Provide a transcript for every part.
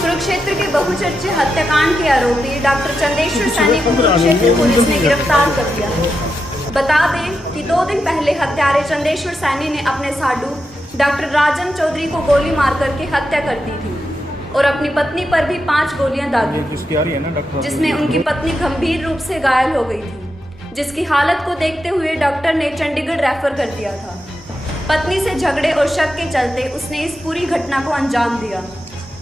कुरुक्षेत्र के बहुचर्चित हत्याकांड के आरोपी डॉक्टर चंदेश्वर सैनी को कुरुक्षेत्र पुलिस ने गिरफ्तार कर लिया। बता दें कि 2 दिन पहले हत्यारे चंदेश्वर सैनी ने अपने साडू डॉक्टर राजन चौधरी को गोली मार करके हत्या कर दी थी और अपनी पत्नी पर भी 5 गोलियां दागी थी, जिसमें उनकी पत्नी गंभीर रूप से घायल हो गई थी, जिसकी हालत को देखते हुए डॉक्टर ने चंडीगढ़ रेफर कर दिया था। पत्नी से झगड़े और शक के चलते उसने इस पूरी घटना को अंजाम दिया।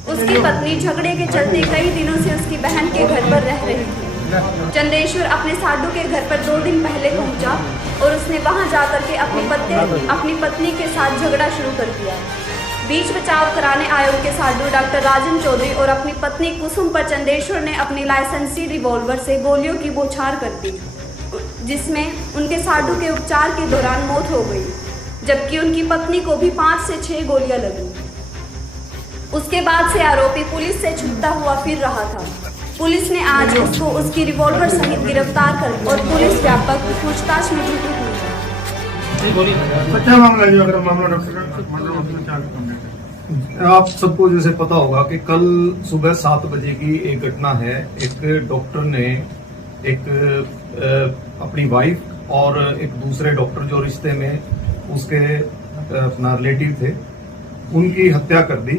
उसकी पत्नी झगड़े के चलते कई दिनों से उसकी बहन के घर पर रह रही थी। चंदेश्वर अपने साडू के घर पर 2 दिन पहले पहुंचा और उसने वहां जाकर के अपनी पत्नी के साथ झगड़ा शुरू कर दिया। बीच बचाव कराने आए उनके साडू डॉक्टर राजन चौधरी और अपनी पत्नी कुसुम पर चंदेश्वर ने अपनी लाइसेंसी रिवॉल्वर से गोलियों की बौछार कर दी, जिसमें उनके साडू के उपचार के दौरान मौत हो गई, जबकि उनकी पत्नी को भी 5 से 6 गोलियां लगी। उसके बाद से आरोपी पुलिस से छुपता हुआ फिर रहा था। पुलिस ने आज उसको उसकी रिवॉल्वर सहित गिरफ्तार कर और पुलिस व्यापक पूछताछ में जुटी हुई है। आप सबको जैसे पता होगा कि कल सुबह 7 बजे की एक घटना है। एक डॉक्टर ने एक अपनी वाइफ और एक दूसरे डॉक्टर जो रिश्ते में उसके अपना रिलेटिव थे, उनकी हत्या कर दी।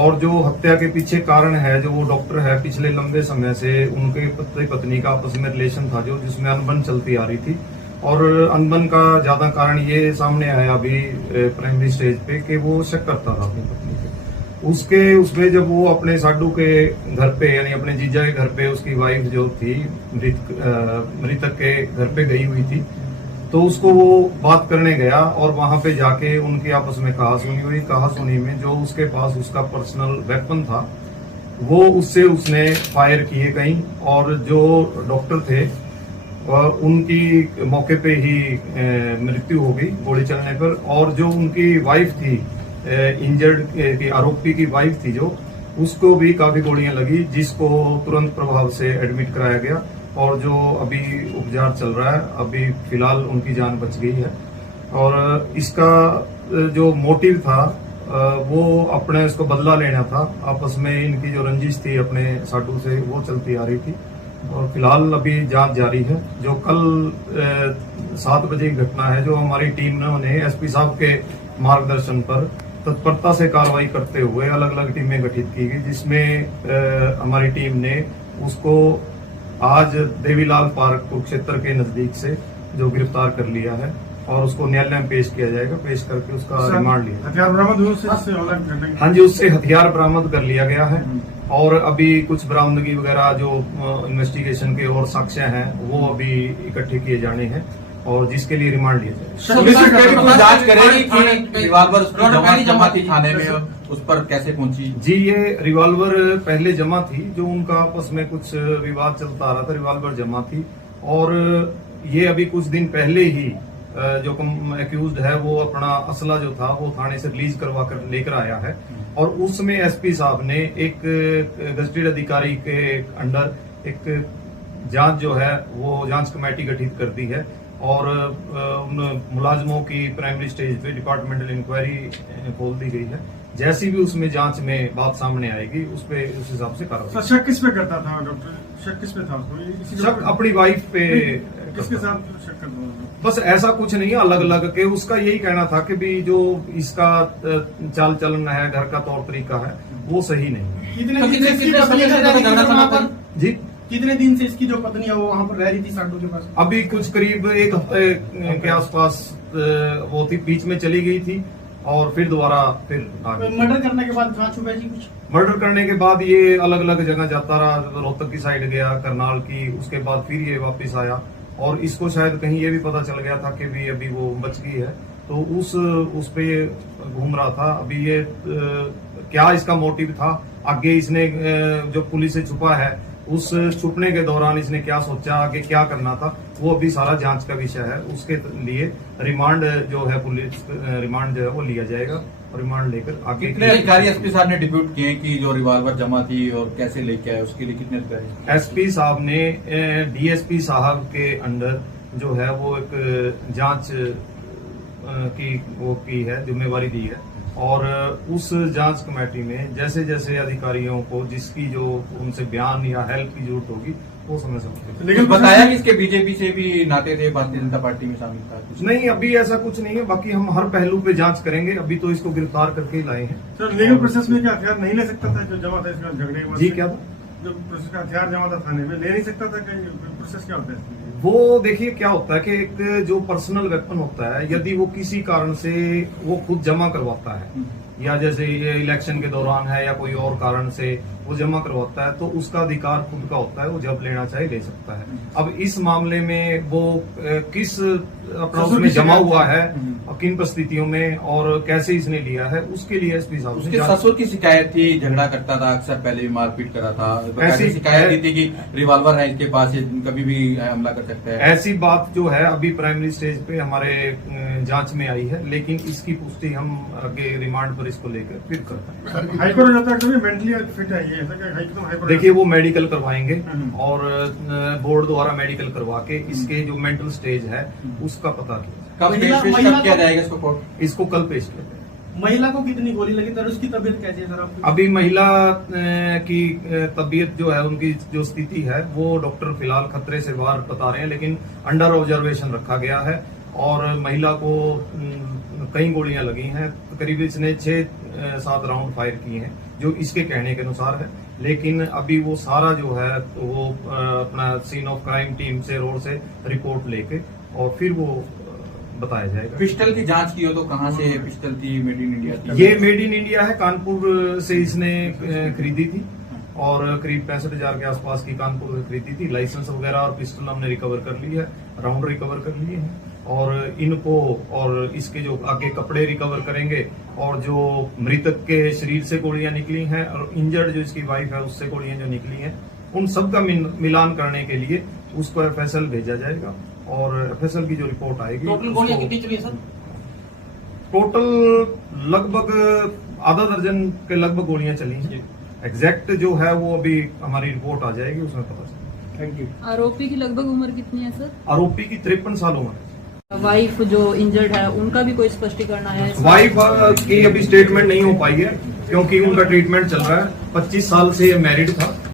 और जो हत्या के पीछे कारण है, जो वो डॉक्टर है, पिछले लंबे समय से उनके पति पत्नी का आपस में रिलेशन था जो जिसमें अनबन चलती आ रही थी। और अनबन का ज्यादा कारण ये सामने आया अभी प्राइमरी स्टेज पे कि वो शक करता था अपनी पत्नी पे। उसमें जब वो अपने साडू के घर पे यानी अपने जीजा के घर पे उसकी वाइफ जो थी मृतक के घर पे गई हुई थी, तो उसको वो बात करने गया और वहां पे जाके उनकी आपस में कहासुनी हुई। कहासुनी में जो उसके पास उसका पर्सनल वेपन था वो उसने फायर किए कहीं, और जो डॉक्टर थे उनकी मौके पे ही मृत्यु हो गई गोली चलने पर। और जो उनकी वाइफ थी इंजर्ड की आरोपी की वाइफ थी जो, उसको भी काफी गोलियां लगी, जिसको तुरंत प्रभाव से एडमिट कराया गया और जो अभी उपचार चल रहा है। अभी फिलहाल उनकी जान बच गई है। और इसका जो मोटिव था वो अपने उसको बदला लेना था। आपस में इनकी जो रंजिश थी अपने साडू से वो चलती आ रही थी और फिलहाल अभी जांच जारी है। जो कल 7 बजे की घटना है, जो हमारी टीम ने एसपी साहब के मार्गदर्शन पर तत्परता से कार्रवाई करते हुए अलग अलग टीमें गठित की गई, जिसमें हमारी टीम ने उसको आज देवीलाल पार्क कुरुक्षेत्र के नजदीक से जो गिरफ्तार कर लिया है और उसको न्यायालय में पेश किया जाएगा। पेश करके उसका रिमांड लिया। हथियार बरामद हुए उससे? हाँ जी, उससे हथियार बरामद कर लिया गया है और अभी कुछ बरामदगी वगैरह जो इन्वेस्टिगेशन के और साक्ष्य हैं वो अभी इकट्ठे किए जाने हैं और जिसके लिए रिमांड लिया जाएगा। जांच करेगी कि रिवॉल्वर जमा थी थाने में, उस पर कैसे पहुंची? जी, ये रिवॉल्वर पहले जमा थी, जो उनका आपस में कुछ विवाद चलता आ रहा था, रिवॉल्वर जमा थी। और ये अभी कुछ दिन पहले ही जो एक्यूज्ड है वो अपना असला जो था वो थाने से रिलीज करवा कर लेकर आया है। और उसमें एसपी साहब ने एक गजेटेड अधिकारी के अंडर एक जांच जो है वो जांच कमेटी गठित कर दी है और उन मुलाजमों की प्राइमरी स्टेज पे डिपार्टमेंटल इंक्वायरी खोल दी गई है। जैसी भी उसमें जांच में बात सामने आएगी उस हिसाब से कार्रवाई। शक किस पे करता था डॉक्टर? शक किस पे था? शक अपनी वाइफ पे। किसके साथ शक करता था? बस ऐसा कुछ नहीं है, अलग अलग के उसका यही कहना था कि भी जो इसका चाल चलन है, घर का तौर तरीका है, वो सही नहीं। जी, कितने दिन से इसकी जो पत्नी है वो वहाँ पर रह रही थी साडू के पास? अभी कुछ करीब 1 हफ्ते के आसपास वो थी, बीच में चली गई थी और फिर दोबारा फिर आ गई। मर्डर करने के बाद कहाँ छुपा जी? कुछ मर्डर करने के बाद ये अलग अलग जगह जाता रहा, रोहतक की साइड गया, करनाल की, उसके बाद फिर ये वापस आया और इसको शायद कहीं ये भी पता चल गया था कि भी अभी वो बच गई है, तो उस पे घूम रहा था। अभी ये क्या इसका मोटिव था, आगे इसने जो पुलिस से छुपा है उस छुपने के दौरान इसने क्या सोचा, आगे क्या करना था, वो अभी सारा जांच का विषय है। उसके लिए रिमांड जो है पुलिस रिमांड जो है वो लिया जाएगा और रिमांड लेकर आगे। कितने अधिकारी एसपी साहब ने डिप्यूट किए कि जो रिवॉल्वर जमा थी और कैसे लेके आए, उसके लिए कितने अधिकारी? एसपी साहब ने डीएसपी साहब के अंडर जो है वो एक जांच की है जिम्मेवारी दी है और उस जांच कमेटी में जैसे जैसे अधिकारियों को जिसकी जो उनसे बयान या हेल्प की जरूरत होगी वो समय समय लेकिन बताया कि इसके बीजेपी से भी नाते थे, भारतीय जनता पार्टी में शामिल था कुछ नहीं, अभी ऐसा कुछ नहीं है। बाकी हम हर पहलू पे जांच करेंगे। अभी तो इसको गिरफ्तार करके ही लाए हैं। सर लीगल प्रोसेस में क्या हथियार नहीं ले सकता था जो जमा था इसका झगड़े के बाद? जी क्या था? जो प्रोसेस का हथियार जमा था थाने में ले नहीं सकता था? प्रोसेस क्या होता है इसके लिए? वो देखिए क्या होता है कि एक जो पर्सनल वेपन होता है, यदि वो किसी कारण से वो खुद जमा करवाता है या जैसे ये इलेक्शन के दौरान है या कोई और कारण से वो जमा करवाता है तो उसका अधिकार खुद का होता है, वो जब लेना चाहे ले सकता है। अब इस मामले में वो किस अप्रोच में जमा हुआ है, किन परिस्थितियों में और कैसे इसने लिया है, उसके लिए एसपी साहब उसके ससुर की शिकायत थी, झगड़ा करता था अक्सर, पहले भी मारपीट करा था, ऐसी शिकायत दी थी कि रिवॉल्वर है इसके पास, ये कभी भी हमला कर सकता है। ऐसी बात जो है अभी प्राइमरी स्टेज पे हमारे जांच में आई है, लेकिन इसकी पुष्टि हम आगे रिमांड पर इसको लेकर फिर करते हैं। हाईकोर्ट हो जाता है कभी मेंटली फिट है ये ऐसा क्या? हाईकोर्ट देखिए वो मेडिकल करवाएंगे और बोर्ड द्वारा मेडिकल करवा के इसके जो मेंटल स्टेज है उसका पता किया। कब पेश किया जाएगा इसको कोर्ट? इसको कल पेश किया जाएगा। महिला को कितनी गोली लगी सर? उसकी तबीयत कैसी है सर आपकी? अभी महिला की तबीयत जो है, उनकी जो स्थिति है वो डॉक्टर फिलहाल खतरे से बाहर बता रहे हैं, लेकिन अंडर ऑब्जर्वेशन रखा गया है। और महिला को कई गोलियां लगी हैं, करीब इसने 6-7 राउंड फायर किए हैं जो इसके कहने के अनुसार है। लेकिन अभी वो सारा जो है तो वो अपना सीन ऑफ क्राइम टीम से रोड से रिपोर्ट लेके और फिर वो बताया जाएगा। पिस्टल की जांच की हो तो कहाँ से पिस्टल थी? मेड इन इंडिया थी? ये मेड इन इंडिया है, कानपुर से इसने खरीदी थी और करीब 65,000 के आसपास की कानपुर से खरीदी थी। लाइसेंस वगैरह और पिस्टल हमने रिकवर कर ली है, राउंड रिकवर कर लिए हैं और इनको और इसके जो आगे कपड़े रिकवर करेंगे और जो मृतक के शरीर से गोलियां निकली हैं और इंजर्ड जो इसकी वाइफ है उससे गोलियां जो निकली हैं उन सब का मिलान करने के लिए उसको एफएसएल भेजा जाएगा और एफएसएल की जो रिपोर्ट आएगी। टोटल गोलियां कितनी चली सर? टोटल लगभग आधा दर्जन के लगभग गोलियां चली हैं। एग्जैक्ट जो है वो अभी हमारी रिपोर्ट आ जाएगी, उसमें पता चलेगा। Thank you. आरोपी की लगभग उम्र कितनी है सर? आरोपी की 53 साल उम्र है। वाइफ जो इंजर्ड है उनका भी कोई स्पष्टीकरण आया है? वाइफ की अभी स्टेटमेंट नहीं हो पाई है क्योंकि उनका ट्रीटमेंट चल रहा है। 25 साल से ये मैरिड था।